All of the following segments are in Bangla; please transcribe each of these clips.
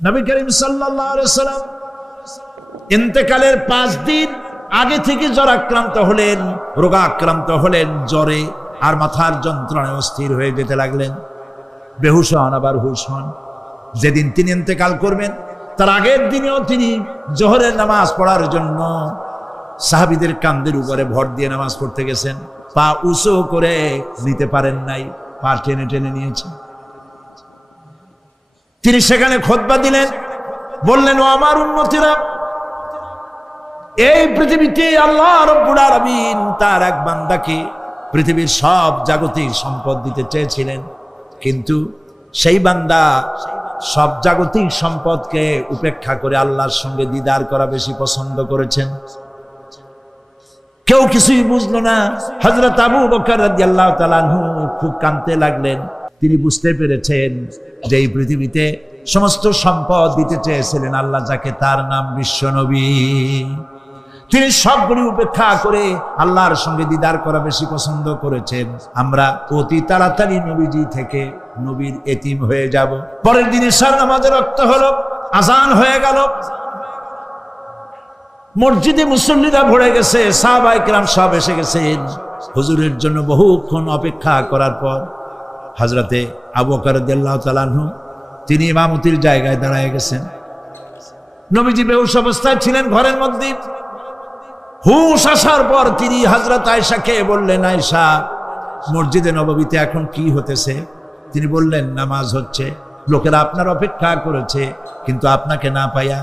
নবী করিম সাল্লাল্লাহু আলাইহি ওয়াসাল্লাম ইন্তেকালের 5 দিন আগে থেকে জ্বরাক্রান্ত হলেন, রোগাক্রান্ত হলেন, জ্বরে আর মাথার যন্ত্রণায় অস্থির হয়ে যেতে লাগলেন। বেহুশ হন, আবার হুশ হন। যেদিন তিনি ইন্তেকাল করবেন তার আগের দিনেও তিনি জোহরের নামাজ পড়ার জন্য সাহাবীদের কাঁধের উপরে ভর দিয়ে নামাজ পড়তে গেছেন। পা উঁচু করে নিতে পারেন নাই, পা টেনে টেনে নিয়েছেন। তিনি সেখানে খুতবা দিলেন, বললেন, ও আমার উম্মতিরা, এই পৃথিবীতে আল্লাহ রাব্বুল আলামিন তার এক বান্দাকে পৃথিবীর সব জাগতিক সম্পদ দিতে চেয়েছিলেন, কিন্তু সেই বান্দা সব জাগতিক সম্পদকে উপেক্ষা করে আল্লাহর সঙ্গে দিদার করা বেশি পছন্দ করেছেন। কেউ কিছুই বুঝলো না। হযরত আবু বকর রাদিয়াল্লাহু তাআলা আনহু খুব কাঁদতে লাগলেন। তিনি বুঝতে পেরেছেন যে এই পৃথিবীতে সমস্ত সম্পদ দিতে চেয়েছিলেন আল্লাহ যাকে, তার নাম বিশ্বনবী। তিনি সবগুলি উপেক্ষা করে আল্লাহর সঙ্গে দিদার করা বেশি পছন্দ করেছেন। আমরা অতি তাড়াতাড়ি নবীজি থেকে নবীর এতিম হয়ে যাব। পরের দিন ইশার নামাজের ওয়াক্ত হলো, আজান হয়ে গেল। মসজিদে মুসল্লিরা ভরে গেছে, সাহাবায়ে কেরাম সব এসে গেছেন। হুজুরের জন্য বহুক্ষণ অপেক্ষা করার পর হযরতে আবু বকর রাদিয়াল্লাহু তাআলা আনহু তিনি ইমামতির জায়গায় দাঁড়ায় গেছেন। নবীজি বেহুশ অবস্থায় ছিলেন ঘরের মধ্যে। হুশ আসার পর তিনি হযরত আয়েশাকে বললেন, আয়েশা, মসজিদে নববীতে এখন কি হতেছে? তিনি বললেন, নামাজ হচ্ছে। লোকেরা আপনার অপেক্ষা করেছে, কিন্তু আপনাকে না পাইয়া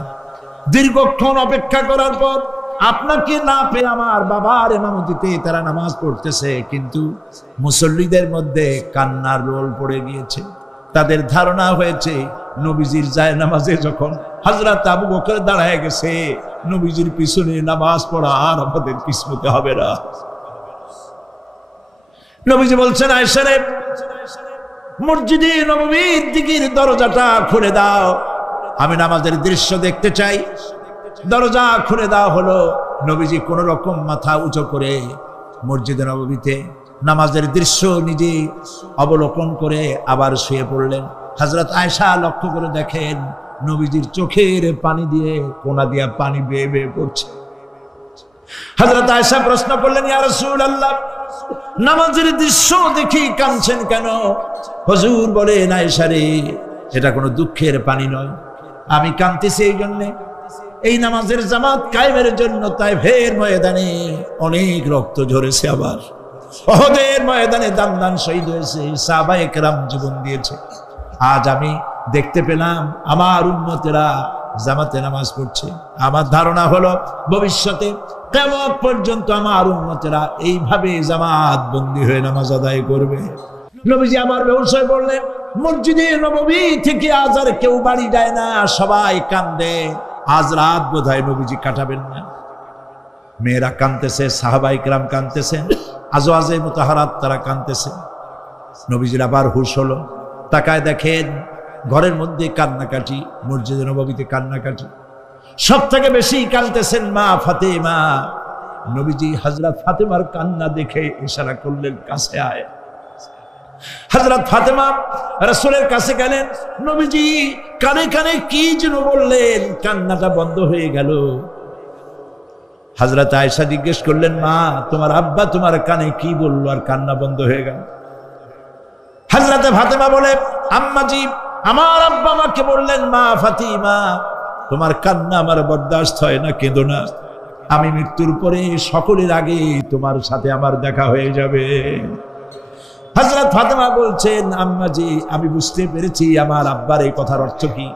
দীর্ঘক্ষণ অপেক্ষা করার পর আপনাকে না পেয়ে আমার বাবার ইমামতিতে তারা নামাজ পড়তেছে, কিন্তু মুসল্লিদের মধ্যে কান্নার রোল পড়ে গিয়েছে। তাদের ধারণা হয়েছে নবীজির জায়নামাজে যখন হযরত আবু বকর দাঁড়ায় গেছে, নবীজির পিছনে নামাজ পড়া আর আমাদের কিসমতে হবে না। নবীজি বলছেন, আয়েশা রে, মসজিদে নববীর দিকের দরজাটা খুলে দাও, আমি নামাজের দৃশ্য দেখতে চাই। দরজা খুলে দেওয়া হলো। নবীজি কোন রকম মাথা উঁচু করে মসজিদে নববীতে নামাজের দৃশ্য নিজে অবলোকন করে আবার শুয়ে পড়লেন। হযরত আয়েশা লক্ষ্য করে দেখেন নবীজির চোখের পানি দিয়ে কোনা দিয়া পানি বেয়ে বেয়ে পড়ছে। হযরত আয়েশা প্রশ্ন করলেন, ইয়া রাসূলুল্লাহ, নামাজের দৃশ্য দেখি কাঁদছেন কেন? হুজুর বলেন, আয়েশা রে, এটা কোনো দুঃখের পানি নয়, আমি কাঁদতেছি এই জন্যে, এই নামাজের জামাত কায়েমের জন্য তায়েফের ময়দানে অনেক রক্ত ঝরেছে, আবার উহুদের ময়দানে দান দান শহীদ হয়েছে, সাহাবায়ে কেরাম জীবন দিয়েছে। আজ আমি দেখতে পেলাম আমার উম্মতেরা জামাতে নামাজ পড়ছে। আমার ধারণা হলো ভবিষ্যতে কিয়ামত পর্যন্ত আমার উম্মতেরা এইভাবে জামাত বন্দী হয়ে নামাজ আদায় করবে। নবীজি আমার বেহুশ হয়ে পড়লেন। মসজিদে নববী থেকে আজ আর কেউ বাড়ি যায় না, সবাই কান্দে। আজ রাত বোধহয় নবীজি কাটাবেন না। মেয়েরা কাঁদতেছে, সাহাবায়ে কেরাম কাঁদতেছেন, আজওয়াজে মুতাহারাত তারা কাঁদতেছে। নবীজির আবার হুশ হলো, তাকায় দেখেন ঘরের মধ্যে কান্নাকাটি, মসজিদে নববীতে কান্নাকাটি। সব থেকে বেশি কাঁদতেছেন মা ফাতেমা। নবীজি হযরত ফাতেমার কান্না দেখে ইশারা করলেন, কাছে আয়। হযরত ফাতেমা রাসূলের কাছে গেলেন। নবীজি কানে কানে কি যেন বললেন, কান্নাটা বন্ধ হয়ে গেল। হযরত আয়েশা জিজ্ঞেস করলেন, মা, তোমার আব্বা তোমার কানে কি বলল আর কান্না বন্ধ হয়ে গেল? হযরত ফাতেমা বলে, আম্মাজি, আমার আব্বা আমাকে বললেন, মা ফাতিমা, তোমার কান্না আমার বরদাস্ত হয় না, কেঁদো না, আমি মৃত্যুর পরে সকলের আগে তোমার সাথে আমার দেখা হয়ে যাবে। হযরত ফাতেমা বলছেন, আম্মাজি, আমি বুঝতে পেরেছি আমার আব্বার এই কথার অর্থ কি।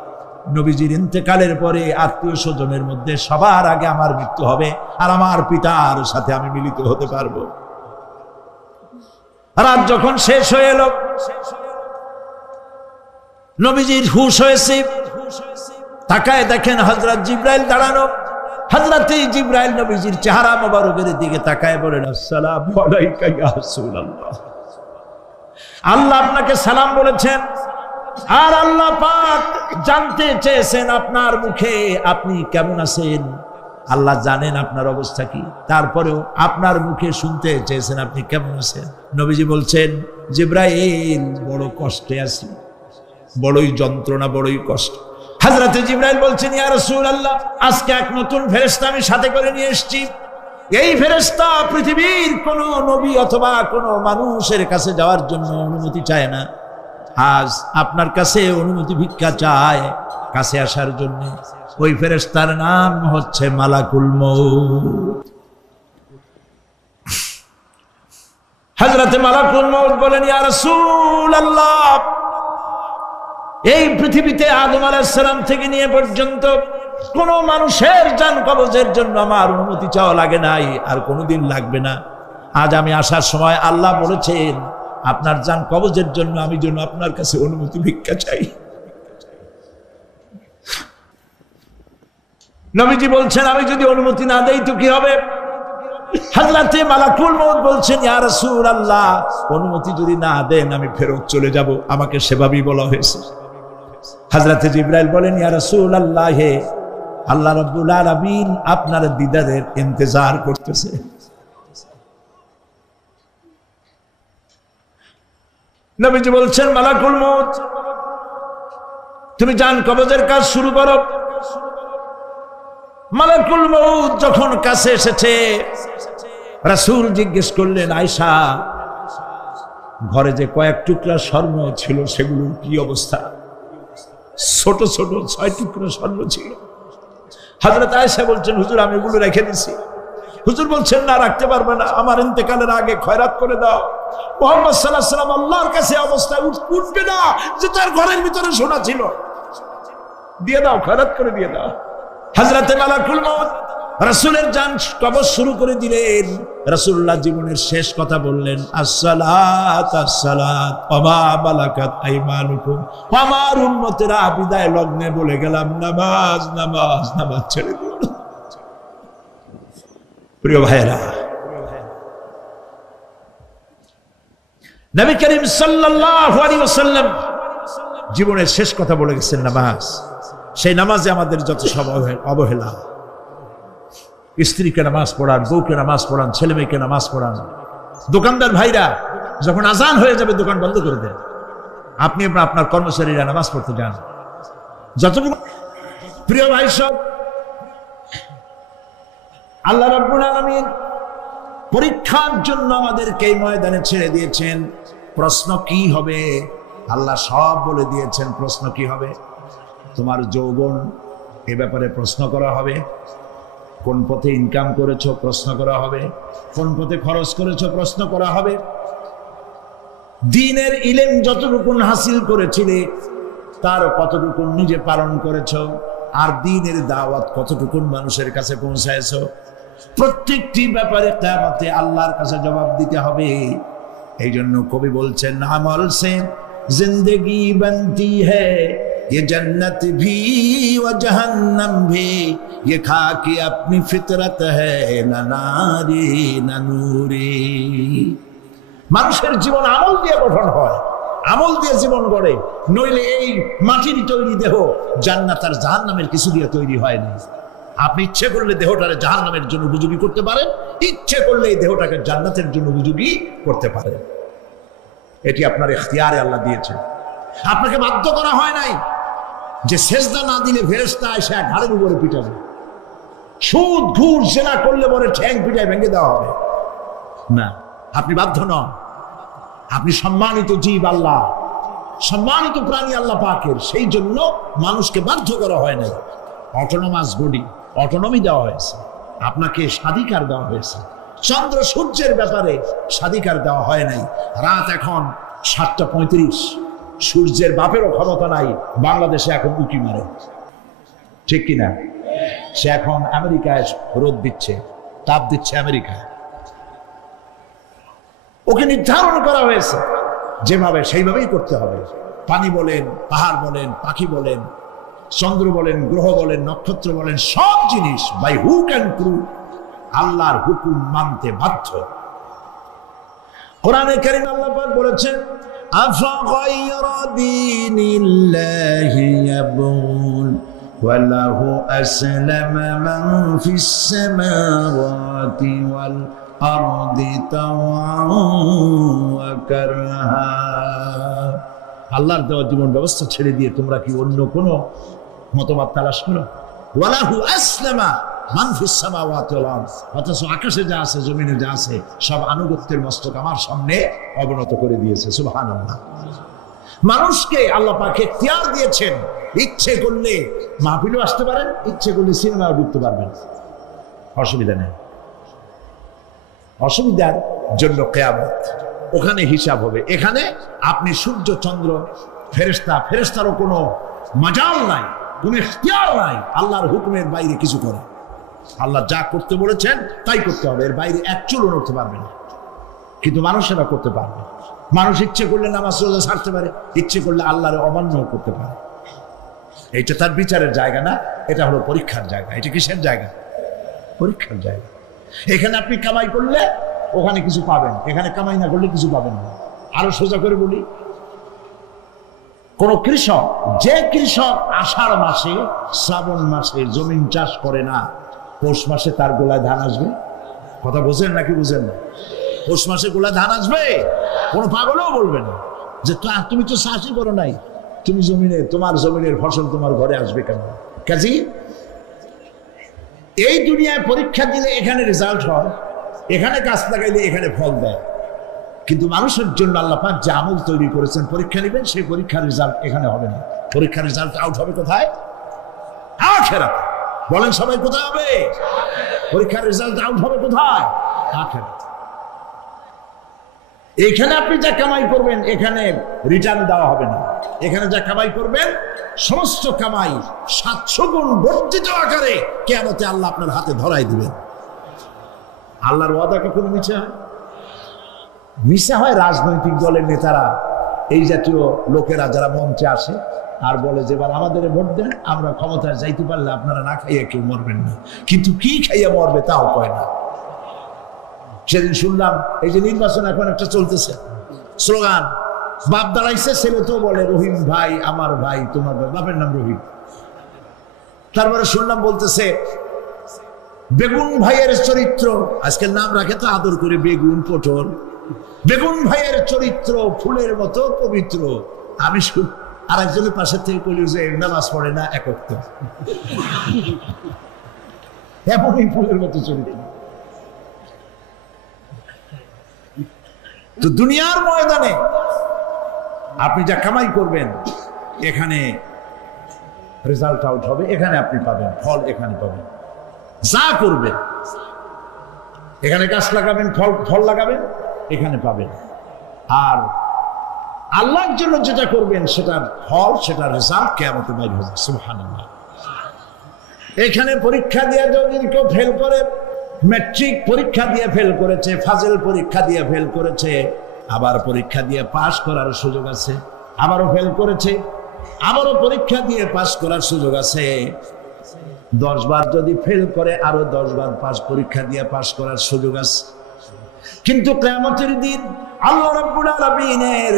নবীজির ইন্তেকালের পরে আত্মীয় স্বজনের মধ্যে সবার আগে আমার মৃত্যু হবে আর আমার পিতার সাথে আমি মিলিত হতে পারবো। রাত যখন শেষ হয়ে এলো, নবীজির হুশ হয়েছে। তাকায় দেখেন হযরত জিবরাইল দাঁড়ানো। হযরত জিবরাইল নবীজির চেহারা মোবারকের দিকে তাকায় বলেন, আসসালামু আলাইকা ইয়া রাসূলুল্লাহ। আল্লাহ আপনাকে সালাম বলেছেন, আর আল্লাহ পাক জানতে চেয়েছেন আপনার মুখে আপনি কেমন আছেন। আল্লাহ জানেন আপনার অবস্থা কি, তারপরেও আপনার মুখে শুনতে চেয়েছেন আপনি কেমন আছেন। নবীজি বলছেন, জিবরাইল, বড় কষ্টে আছি, বড়ই যন্ত্রণা, বড়ই কষ্ট। হযরত জিবরাইল বলছেন, ইয়া রাসূলুল্লাহ, আজকে এক নতুন ফেরেশতা আমি সাথে করে নিয়ে এসেছি। এই ফেরেশতা পৃথিবীর কোন নবী অথবা কোন মানুষের কাছে যাওয়ার জন্য অনুমতি চায় না, আজ আপনার কাছে অনুমতি ভিক্ষা চায় কাছে আসার জন্য। ওই ফেরেশতার নাম হচ্ছে মালাকুল মউত। হযরত মালাকুল মউত বলেন, ইয়া রাসূলুল্লাহ, এই পৃথিবীতে আদম আলাইহিস সালাম থেকে নিয়ে পর্যন্ত কোন মানুষের জান কবজের জন্য আমার অনুমতি চাওয়া লাগে নাই, আর কোনোদিন লাগবে না। আজ আমি আসার সময় আল্লাহ বলেছেন আপনার জান কবজের জন্য আমি যেন আপনার কাছে অনুমতি ভিক্ষা চাই। নবীজি বলছেন, আমি যদি অনুমতি না দেই তো কি হবে? হযরতে মালাকুল মউত বলছেন, ইয়া রাসূলুল্লাহ, অনুমতি যদি না দেন আমি ফেরত চলে যাব। আমাকে সেভাবেই বলা হয়েছে। হযরতে জিবরাইল বলেন, ইয়া রাসূলুল্লাহ, হে আল্লাহ রাব্বুল আলামিন আপনার দিদারের ইন্তজার করতেছে। নবীজি বলছেন, মালাকুল মউত, তুমি জান কবজের কাজ শুরু করো। মালাকুল মউত যখন কাছে এসেছে, রাসূল জিজ্ঞেস করলেন, আয়েশা, ঘরে যে কয়েক টুকরা স্বর্ণ ছিল সেগুলোর কি অবস্থা? ছোট ছোট 6 টুকরা স্বর্ণ ছিল। হযরত আয়েশা বলছেন, হুজুর আমি এগুলো রেখে দিছি। হুজুর বলছেন, না, রাখতে পারবে না, আমার ইন্তেকালের আগে খয়রাত করে দাও। মুহাম্মদ সাল্লাল্লাহু আলাইহি ওয়াসাল্লাম আল্লাহর কাছে অবস্থায় উঠবে না যে তার ঘরের ভিতরে সোনা ছিল, দিয়ে দাও, খয়রাত করে দিয়ে দাও। হযরতে মালাকুল মউত রাসূলের জান কবজ শুরু করে দিলেন। রাসূলুল্লাহ জীবনের শেষ কথা বললেন, আসসালাত আসসালাত ওয়া মা মালাকাত আইমানুকুম। আমার উম্মতেরা বিদায় লগ্নে বলে গেলাম, নামাজ নামাজ নামাজ ছেড়ে দিও না। প্রিয় ভাইরা, নবী করিম সাল্লাল্লাহু আলাইহি ওয়াসাল্লাম জীবনের শেষ কথা বলে গেছেন নামাজ। সেই নামাজে আমাদের যত সব অবহেলা, স্ত্রীকে নামাজ পড়ান, বউকে নামাজ পড়ান, ছেলে মেয়েকে নামাজ পড়ান। দোকানদার ভাইরা যখন আজান হয়ে যাবে দোকান বন্ধ করে দেন, আপনি আপনার কর্মচারীরা নামাজ পড়তে যান। যতটুকু প্রিয় ভাই সব, আল্লাহ রাব্বুল আলামিন পরীক্ষার জন্য আমাদেরকে এই ময়দানে ছেড়ে দিয়েছেন। প্রশ্ন কি হবে আল্লাহ সব বলে দিয়েছেন। প্রশ্ন কি হবে? তোমার যৌবন, এ ব্যাপারে প্রশ্ন করা হবে। কোন পথে ইনকাম করেছো প্রশ্ন করা হবে। কোন পথে খরচ করেছো প্রশ্ন করা হবে। দ্বীনের ইলম যতটুকু হাসিল করেছিলে তার কতটুকু নিজে পালন করেছো, আর দ্বীনের দাওয়াত কতটুকু মানুষের কাছে পৌঁছায়ছো, প্রত্যেকটি ব্যাপারে কিয়ামতে আল্লাহর কাছে জবাব দিতে হবে। এই জন্য কবি বলছেন, আমল সে জিন্দেগি বনতি হ্যায়, ये जन्नत भी व जहन्नम भी, ये खाकी अपनी फितरत है, ना नारी ना नूरी। মানুষের জীবন আমল দিয়ে গঠন হয়, আমল দিয়ে জীবন গড়ে। নইলে এই মাটির তৈরি দেহ জান্নাত আর জাহান্নামের কিছু দিয়ে তৈরি হয় না। আপনি ইচ্ছে করলে দেহটাকে জাহান্নামের জন্য উপযোগী করতে পারেন, ইচ্ছে করলে এই দেহটাকে জান্নাতের জন্য উপযোগী করতে পারেন। এটি আপনার ইখতিয়ারে আল্লাহ দিয়েছেন, আপনাকে বাধ্য করা হয় নাই যে সেজদা না দিলে ফেরেশতা এসে ঘাড়ের উপরে পিটাবে, সুদ ঘুষ জেনা করলে পরে ঠ্যাং পিটায় ভেঙে দেওয়া হবে না। আপনি বাধ্য নন। আপনি সম্মানিত জীব, আল্লাহ সম্মানিত প্রাণী আল্লাহ পাকের, সেই জন্য মানুষকে বাধ্য করা হয় নাই। অটোনমাস বডি, অটোনমি দেওয়া হয়েছে, আপনাকে স্বাধিকার দেওয়া হয়েছে। চন্দ্র সূর্যের ব্যাপারে স্বাধিকার দেওয়া হয় নাই। রাত এখন 7:35, সূর্যের বাপেরও ক্ষমতা নাই বাংলাদেশে এখন উঁকি মারে, ঠিক কিনা? সে এখন আমেরিকায় রোদ দিচ্ছে, তাপ দিচ্ছে আমেরিকায়। ওকে নির্ধারণ করা হয়েছে যেভাবে, সেইভাবেই করতে হবে। পানি বলেন, পাহাড় বলেন, পাখি বলেন, চন্দ্র বলেন, গ্রহ বলেন, নক্ষত্র বলেন, সব জিনিস বাই হুক অ্যান্ড ক্রুক আল্লাহর হুকুম মানতে বাধ্য। কোরআনে কারীম আল্লাহ পাক বলেছেন, আফাগায়রা দীনিল্লাহি ইয়াবগুন ওয়া লাহু আসলামা মান ফিস সামাওয়াতি ওয়াল আরদি তাওআন ওয়া কারহা। আল্লাহর দেওয়া জীবন ব্যবস্থা ছেড়ে দিয়ে তোমরা কি অন্য কোন মতবাদ তালাশ করো। ওয়ালাহু আসলামা মান ফিস সামাওয়াতি ওয়াল আরদ, অথচ আকাশে যা আছে জমিনে যা আছে সব আনুগত্যের মস্তক আমার সামনে অবনত করে দিয়েছে। সুবহানাল্লাহ। মানুষকে আল্লাহ পাক ইখতিয়ার দিয়েছেন, ইচ্ছে করলে মাহফিলও আসতে পারেন, ইচ্ছে করলে সিনেমাও ঢুকতে পারবেন, অসুবিধা নেই। অসুবিধার জন্য কিয়ামত, ওখানে হিসাব হবে। এখানে আপনি সূর্য চন্দ্র ফেরেশতারও কোনো মাজাল নাই, কোনো ইখতিয়ার নাই আল্লাহর হুকুমের বাইরে কিছু করে। আল্লাহ যা করতে বলেছেন তাই করতে হবে, এর বাইরে এক চুলও নড়তে পারবে না। কিন্তু মানুষেরা করতে পারবে। মানুষ ইচ্ছে করলে নামাজ রোজা ছাড়তে পারে, ইচ্ছে করলে আল্লাহর অমান্য করতে পারে। এইটা তার বিচারের জায়গা না, এটা হলো পরীক্ষার জায়গা। এটা কিসের জায়গা? পরীক্ষার জায়গা। এখানে আপনি কামাই করলে ওখানে কিছু পাবেন, এখানে কামাই না করলে কিছু পাবেন না। আরো সোজা করে বলি, কোন কৃষক, যে কৃষক আষাঢ় মাসে শ্রাবণ মাসে জমিন চাষ করে না, পৌষ মাসে তার গোলায় ধান আসবে? কথা বোঝেন নাকি বুঝেন না? পৌষ মাসে গোলায় ধান আসবে? কোনো পাগলও বলবে না যে তুমি তো চাষই করো নাই, তুমি তোমার জমিনের ফসল তোমার ঘরে আসবে কেন? কাজী এই দুনিয়ায় পরীক্ষা দিলে এখানে রেজাল্ট হয়, এখানে গাছ লাগাইলে এখানে ফল দেয়। কিন্তু মানুষের জন্য আল্লাহ পাক যে আমল তৈরি করেছেন, পরীক্ষা নেবেন, সেই পরীক্ষার রেজাল্ট এখানে হবে না। পরীক্ষার রেজাল্ট আউট হবে কোথায়? আখিরাতে। বলেন সবাই, কোথায় হবে? পরীক্ষার রেজাল্ট আউট হবে কোথায়? আখিরাতে। এখানে আপনি যা কামাই করবেন এখানে রিটার্ন দেওয়া হবে না। এখানে যা কামাই করবেন সমস্ত কামাই 700 গুণ বর্ধিত আকারে কিয়ামতে আল্লাহ আপনার হাতে ধরাই দিবেন। আল্লাহর ওয়াদা কখনো মিছা হয়? মিছা হয় রাজনৈতিক দলের নেতারা, এই জাতীয় লোকেরা যারা মঞ্চে আসে আর বলে যে এবার আমাদের ভোট দেন, আমরা ক্ষমতায় যাইতে পারলে আপনারা না খাইয়া কেউ মরবেন না। কিন্তু কি খাইয়া মরবে তাও কয় না। সেদিন শুনলাম এই যে নির্বাচন এখন একটা চলতেছে, স্লোগান বাপ দাঁড়াইছে, ছেলে তো বলে রহিম ভাই আমার ভাই, তোমার ভাই, বাপের নাম রহিম। তারপরে শুনলাম বলতেছে বেগুন ভাইয়ের চরিত্র, আজকের নাম রাখে তো আদর করে বেগুন পটল, বেগুন ভাইয়ের চরিত্র ফুলের মতো পবিত্র। আমি আর একজনের পাশের থেকে বলি যে নামাজ পড়ে না একক, তো এমনই ফুলের মতো চরিত্র। তো দুনিয়ার ময়দানে আপনি যা কামাই করবেন এখানে রেজাল্ট আউট হবে, এখানে আপনি পাবেন ফল, এখানে পাবেন। যা করবেন এখানে গাছ লাগাবেন, ফল লাগাবেন, এখানে পাবেন। আর আল্লাহর জন্য যেটা করবেন সেটার ফল, সেটার রেজাল্ট কিয়ামতে বাইর হবে। সুবহানাল্লাহ। এখানে পরীক্ষা দিয়ে যদি কেউ ফেল করে, ম্যাট্রিক পরীক্ষা দিয়ে ফেল করেছে, ফাজিল পরীক্ষা দিয়ে ফেল করেছে, আবার পরীক্ষা দিয়ে পাস করার সুযোগ আছে, আবারও ফেল করেছে, আবারও পরীক্ষা দিয়ে পাস করার সুযোগ আছে। 10 বার যদি ফেল করে আরো 10 বার পরীক্ষা দিয়ে পাস করার সুযোগ আছে। কিন্তু কিয়ামতের দিন আল্লাহ রাব্বুল আলামিনের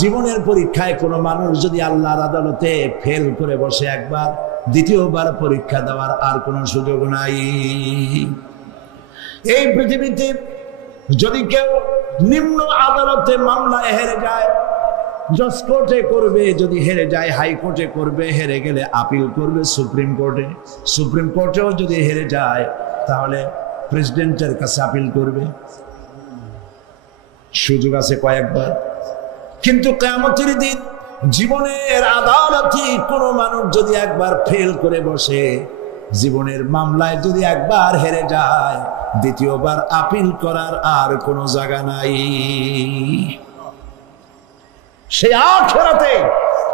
জীবনের পরীক্ষায় কোনো মানুষ যদি আল্লাহর আদালতে ফেল করে বসে একবার, দ্বিতীয়বার পরীক্ষা দেওয়ার আর কোনো সুযোগ নাই। এই পৃথিবীতে যদি কেউ নিম্ন আদালতে মামলায় হেরে যায়, জজ কোর্টে করবে, যদি হেরে যায় হাইকোর্টে করবে, হেরে গেলে আপিল করবে সুপ্রিম কোর্টে, সুপ্রিম কোর্টেও যদি হেরে যায় তাহলে প্রেসিডেন্টের কাছে আপিল করবে। সুযোগ আছে কয়েকবার। কিন্তু কিয়ামতের দিন জীবনের আদালতে কোনো মানুষ যদি একবার ফেল করে বসে, জীবনের মামলায় যদি একবার হেরে যায়, দ্বিতীয়বার আপিল করার আর কোনো জায়গা নাই। সেই আখিরাতে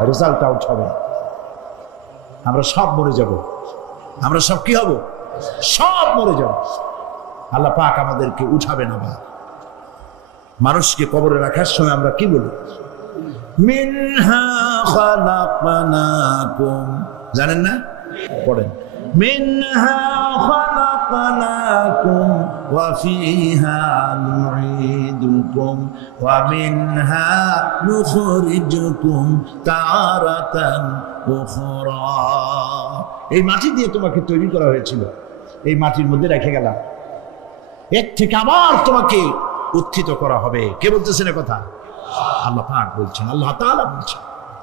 রেজাল্ট আউট হবে। আমরা সব মরে যাব, আমরা সব কি হব? সব মরে যাব। আল্লাহ পাক আমাদেরকে উঠাবেন। আবার মানুষকে কবরে রাখার সময় আমরা কি বলি? মিনহা খালাকনাকুম, জানেন না? পড়েন, মিনহা খালাকনাকুম ওয়া ফিহা নুঈদুকুম ওয়া মিনহা নুখরিজুকুম তারাতান উখরা। এই মাটি দিয়ে তোমাকে তৈরি করা হয়েছিল, এই মাটির মধ্যে রেখে গেলাম, এর থেকে আবার তোমাকে উত্থিত করা হবে। কে বলতেছেন কথা? আল্লাহ পাক বলছেন, আল্লাহ তাআলা বলছেন।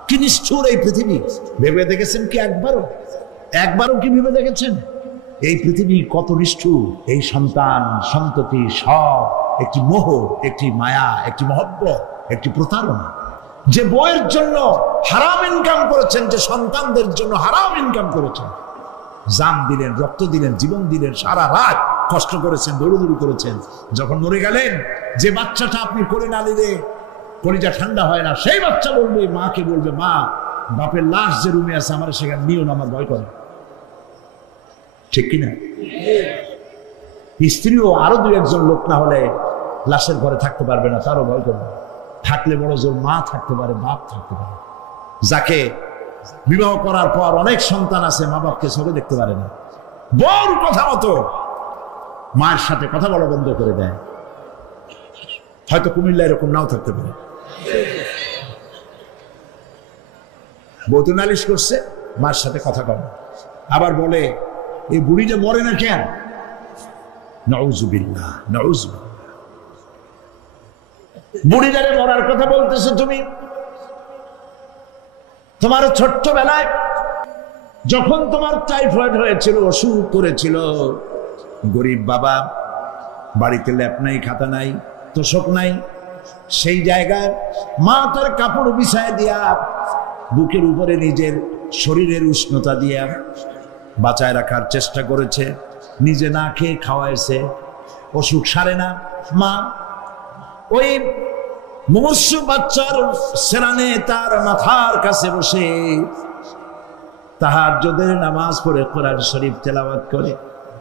কি নিষ্ঠুর এই পৃথিবী, ভেবে দেখেছেন কি একবারও? একবারও কি ভেবে দেখেছেন এই পৃথিবী কত নিষ্ঠুর? এই সন্তান সন্ততি সব একটি মোহ, একটি মায়া, একটি মহব্বত, একটি প্রতারণা। যে বইয়ের জন্য হারাম ইনকাম করেছেন, যে সন্তানদের জন্য হারাম ইনকাম করেছেন, জান দিলেন, রক্ত দিলেন, জীবন দিলেন, সারা রাত কষ্ট করেছেন, দৌড়দৌড়ি করেছেন, যখন মরে গেলেন যে বাচ্চাটা আপনি করে না নিলে কলিজা ঠান্ডা হয় না, সেই বাচ্চা বলবে, মাকে বলবে, মা বাপের লাশ যে রুমে আছে আমার সেখানে নিও না, আমার ভয় করে। ঠিক কিনা? স্ত্রীও আরো দুই একজন লোক না হলে লাশের ঘরে থাকতে পারবে না, তারও ভয় করবে। থাকলে বড় জোর মা থাকতে পারে, বাপ থাকতে পারে। যাকে বিবাহ করার পর অনেক সন্তান আছে, মা বাপকে চোখে দেখতে পারে না, বড় কথা মতো মায়ের সাথে কথা বলা বন্ধ করে দেয়। হয়তো কুমিল্লা এরকম নাও থাকতে পারে। বউ তো নালিশ করছে, মার সাথে কথা কয় না, আবার বলে এই বুড়ি যে মরে না কেন? নাউযুবিল্লাহ, নাউযুবিল্লাহ। বুড়ি যারে মরার কথা বলতেছে তুমি, তোমার ছোট্টবেলায় যখন তোমার টাইফয়েড হয়েছিল, অসুখ করেছিল, গরিব বাবা, বাড়িতে ল্যাপ নাই, খাতা নাই, তোষক নাই, সেই জায়গায় মা তার কাপড় বিছায় দিয়া বুকের উপরে নিজের শরীরের উষ্ণতা দিয়া বাঁচায় রাখার চেষ্টা করেছে, নিজে না খেয়ে খাওয়াইছে, অসুখ সারে না। মা ওই মুমূর্ষু বাচ্চার সেরানে তার মাথার কাছে বসে তাহাজ্জুদের নামাজ পড়ে কোরআন শরীফ তেলাওয়াত করে,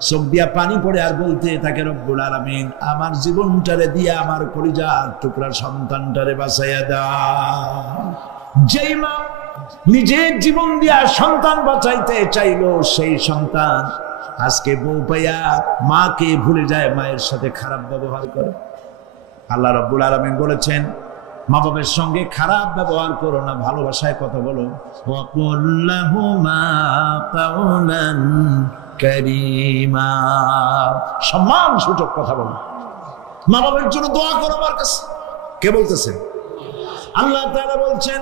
চোখ দিয়া পানি পড়ে আর বলতে থাকে, রব্বুল আলামিন আমার জীবনটারে দিয়া আমার কলিজার টুকরা সন্তানটারে বাঁচাইয়া দাও। যেই মা নিজের জীবন দিয়া সন্তান বাঁচাইতে চাইলো, সেই সন্তান আজকে বউ পাইয়া মাকে ভুলে যায়, মায়ের সাথে খারাপ ব্যবহার করে। আল্লাহ রাব্বুল আলামিন বলেছেন, মা বাবার সঙ্গে খারাপ ব্যবহার করো না, ভালোবাসায় কথা বলো। ওয়াকুল লাহুমা কাওলান কারীমা, সম্মান সূচক কথা বলো। মা বাবার জন্য দোয়া করো আমার কাছে। কে বলতেছেন? আল্লাহ তাআলা বলছেন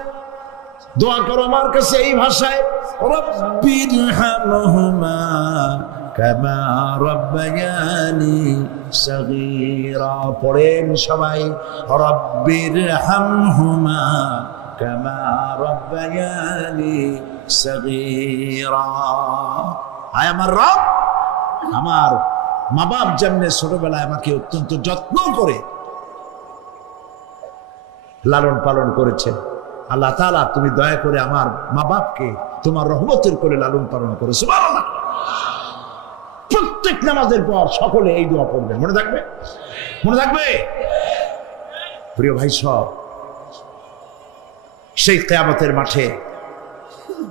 দোয়া করো আমার কাছে এই ভাষায়, রব্বিরহামহুমা কামা রাব্বায়ানি সাগীরা। পড়েন সবাই, রব্বিরহামহুমা কামা রাব্বায়ানি সাগীরা। আয় আমার রব, আমার মা বাপ যেমনে ছোটবেলায় আমাকে অত্যন্ত যত্ন করে লালন পালন করেছে, আল্লাহ তাআলা তুমি দয়া করে আমার মা বাপকে তোমার রহমতের করে লালন পালন করো। সুবহানাল্লাহ। প্রত্যেক নামাজের পর সকলে এই দোয়া পড়বেন, মনে থাকবে? মনে থাকবে? প্রিয় ভাই সব, সেই কিয়ামতের মাঠে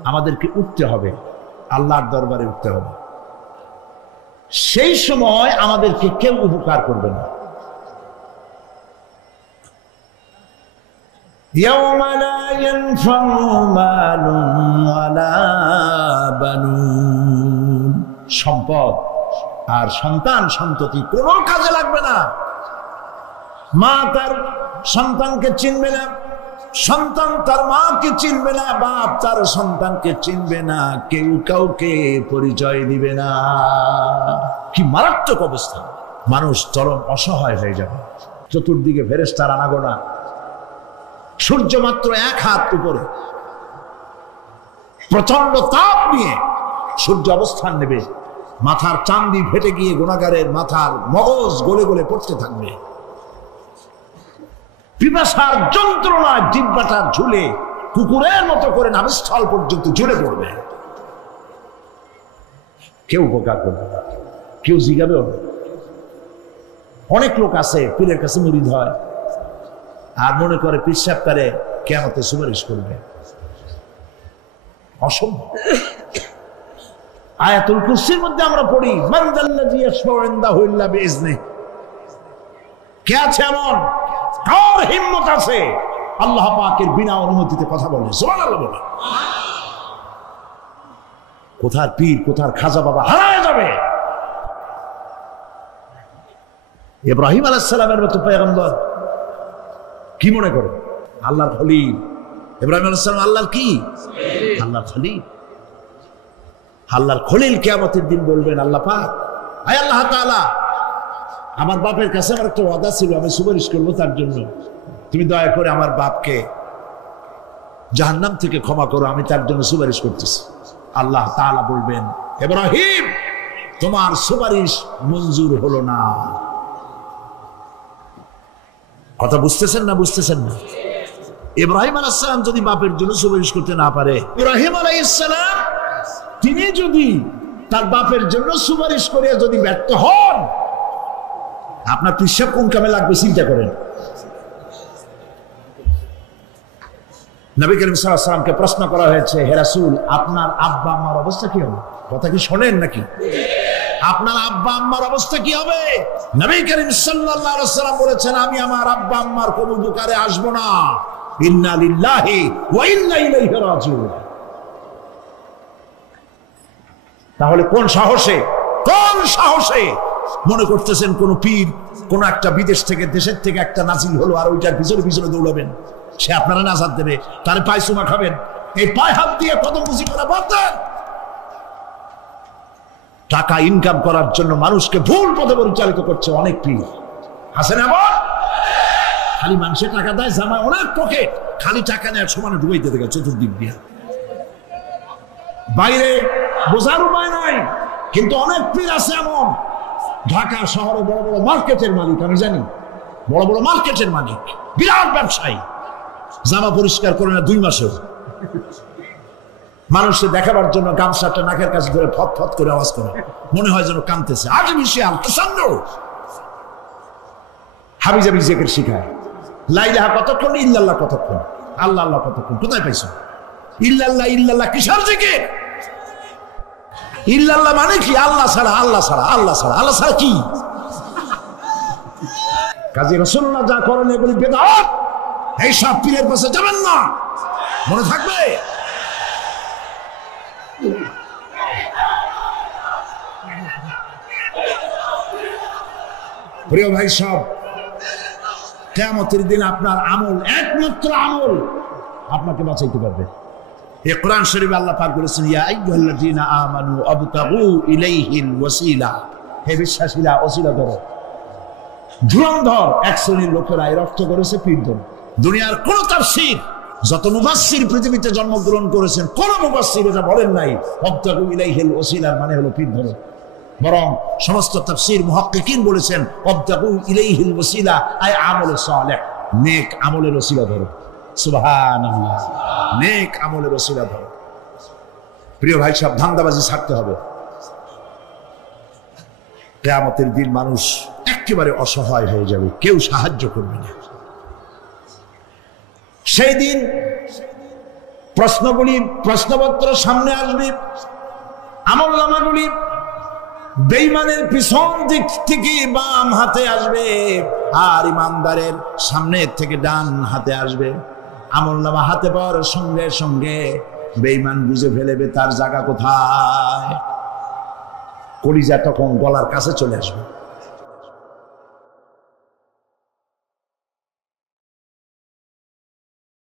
আমাদেরকে উঠতে হবে, আল্লাহর দরবারে উঠতে হবে। সেই সময় আমাদেরকে কেউ উপকার করবে না। يوم لا ينفع مال ولا بنون, সম্পদ আর সন্তান সন্ততি কোনো কাজে লাগবে না। মা তার সন্তানকে চিনবে না, সন্তান তার মাকে চিনবে না, বাপ তার সন্তানকে চিনবে না, কেউ কাউকে পরিচয় দিবে না। কি মারাত্মক অবস্থা! মানুষ চরম অসহায় হয়ে যাবে। চতুর্দিকে ফেরেশতার আনাগোনা, সূর্য মাত্র 1 হাত উপরে, প্রচন্ড তাপ নিয়ে সূর্য অবস্থান নেবে, মাথার চান্দি ফেটে গিয়ে গুনাহগারের মাথার মগজ গলে গলে পড়তে থাকবে। পিপাসার যন্ত্রণা জিহ্বাটা ঝুলে কুকুরের মতো করে নাভিস্থল পর্যন্ত ঝুলে পড়বে। কেউ উপকার করবে না, কেউ জিগাবেও না। অনেক লোক আছে পীরের কাছে মুরিদ হয় আর মনে করে পীর সাহেব তারে কিয়ামতে সুপারিশ করবে। অসম্ভব। আয়াতুল কুরসির মধ্যে আমরা পড়ি, মান যাল্লাযী ইয়াশফাউ ইনদাহু ইল্লা বিইজনিহি। কে আছে এমন, কার হিম্মত আছে আল্লাহ পাকের বিনা অনুমতিতে কথা বলে? সুবহানাল্লাহ বলে। কোথার পীর, কোথার খাজা বাবা হারায় যাবে। ইব্রাহিম আলাইহিস সালামের মতো পয়গম্বর কি মনে করে? আল্লাহর খলিল। ইব্রাহিম আলাইহিস সালাম আল্লাহর কি? আল্লাহর খলিল। আল্লাহর খলিল কিয়ামতের দিন বলবেন, আল্লাহ পাক, আয় আল্লাহ তাআলা, আমার বাপের কাছে আমার একটা ওয়াদা ছিল, আমি সুপারিশ করবো তার জন্য, তুমি দয়া করে আমার বাপকে জাহান্নাম থেকে ক্ষমা করো, আমি তার জন্য সুপারিশ করতেছি। আল্লাহ তাআলা বলবেন, ইব্রাহিম, তোমার সুপারিশ মঞ্জুর হলো না। কথা বুঝতেছেন না? বুঝতেছেন না? ইব্রাহিম আলাইহিস সালাম যদি বাপের জন্য সুপারিশ করতে না পারে, ইব্রাহিম আলাইহিস সালাম তিনি যদি তার বাপের জন্য সুপারিশ করে যদি ব্যর্থ হন, আপনার পিসাব কোন কামে লাগবে চিন্তা করেন। নবী করিম সাল্লাল্লাহু আলাইহি ওয়াসাল্লামকে প্রশ্ন করা হয়েছে, হে রাসূল, আপনার আব্বা আম্মার অবস্থা কি হবে? কথা কি শোনেন নাকি? আপনার আব্বা আম্মার অবস্থা কি হবে? নবী করিম সাল্লাল্লাহু আলাইহি ওয়াসাল্লাম বলেছেন, আমি আমার আব্বা আম্মার কোনো উপকারে আসব না। ইন্না লিল্লাহি ওয়া ইন্না ইলাইহি রাজিউন। তাহলে কোন সাহসে মনে করতেছেন কোন পীর কোন একটা বিদেশ থেকে দেশের থেকে একটা নাজিল হলো আর ওইটার পিছনে পিছনে দৌড়াবেন, সে আপনারা নাজাত দেবে, তার পায়ে চুমা খাবেন? এই পায়ে হাত দিয়ে কত মুজি করা বলতেন। টাকা ইনকাম করার জন্য মানুষকে ভুল পথে পরিচালিত করছে অনেক পীর, আছে না? খালি মানুষের টাকা দেয়, জামায় অনেক পকেট, খালি টাকা নেয় সমানে ডুবাইতে থাকে চতুর্দিক দিয়ে। বাইরে বোঝার উপায় নাই, কিন্তু অনেক পীর আছে এমন, ঢাকা শহরে বড় বড় মার্কেটের মালিক, আমি জানি, বড় বড় মার্কেটের মালিক, বিরাট ব্যবসায়ী, জামা পরিষ্কার করে না 2 মাসেও। মানুষকে দেখাবার জন্য গামছাটা নাকের কাছে ধরে ফত ফত করে আওয়াজ করে, মনে হয় যেন কাঁদতেছে। আর্টিফিশিয়াল তাসান্ন হাবিজাবি জিকির শিখায়। লা ইলাহা কতক্ষণ, ইল্লাল্লাহ কতক্ষণ, আল্লাহ আল্লাহ কতক্ষণ, কোথায় পাইছো? ইল্লাল্লাহ ইল্লাল্লাহ কিসের জিকির? ইল্লাল্লাহ মানে কি? আল্লাহ ছাড়া, আল্লাহ ছাড়া, আল্লাহ ছাড়া, আল্লাহ ছাড়া কি? কাজী রাসূলুল্লাহ যা করেন এগুলি বেদাত। এই সব পীরের পাশে যাবেন না, মনে থাকবে। প্রিয় ভাই সব, কিয়ামতের দিন আপনার আমল, একমাত্র আমল আপনাকে বাঁচাইতে পারবে। এই কোরআন শরীফে আল্লাহ পাক বলেছেন, ইয়া আইয়ুহাল্লাযীনা আমানু আবতাগু ইলাইহিল ওয়াসিলা, হে বিশ্বাসীরা ওসিলা ধরো। ধুরন্ধর এক শ্রেণীর লোকেরা এর অর্থ করেছে পীরধর। দুনিয়ার কোন তাফসীর, যত মুফাসসির পৃথিবীতে জন্মগ্রহণ করেছেন, কোন মুফাসসির এটা বলেন নাই আবতাগু ইলাইহিল ওসিলার মানে হলো পীরধর। বরং সমস্ত তাফসীর মুহাক্কিকিন বলেছেন আবতাগু ইলাইহিল ওসিলা আই আমল সালেহ, নেক আমলের ওসিলা ধরো। সুবহানাল্লাহ, নেক আমলের ওসিলা ধরো। প্রিয় ভাই সব, ধান্দাবাজি ছাড়তে হবে। কিয়ামতের দিন মানুষ একেবারে অসহায় হয়ে যাবে, কেউ সাহায্য করবে না। সেই দিন প্রশ্নপত্র সামনে আসবে, আমলনামাগুলি বেঈমানের পিছন দিক থেকে বাম হাতে আসবে, আর ইমানদারের সামনের থেকে ডান হাতে আসবে। আমলনামা হাতে পাওয়ার সঙ্গে সঙ্গে বেঈমান বুঝে ফেলবে তার জায়গা কোথায়। কলিজা তখন গলার কাছে চলে আসবে।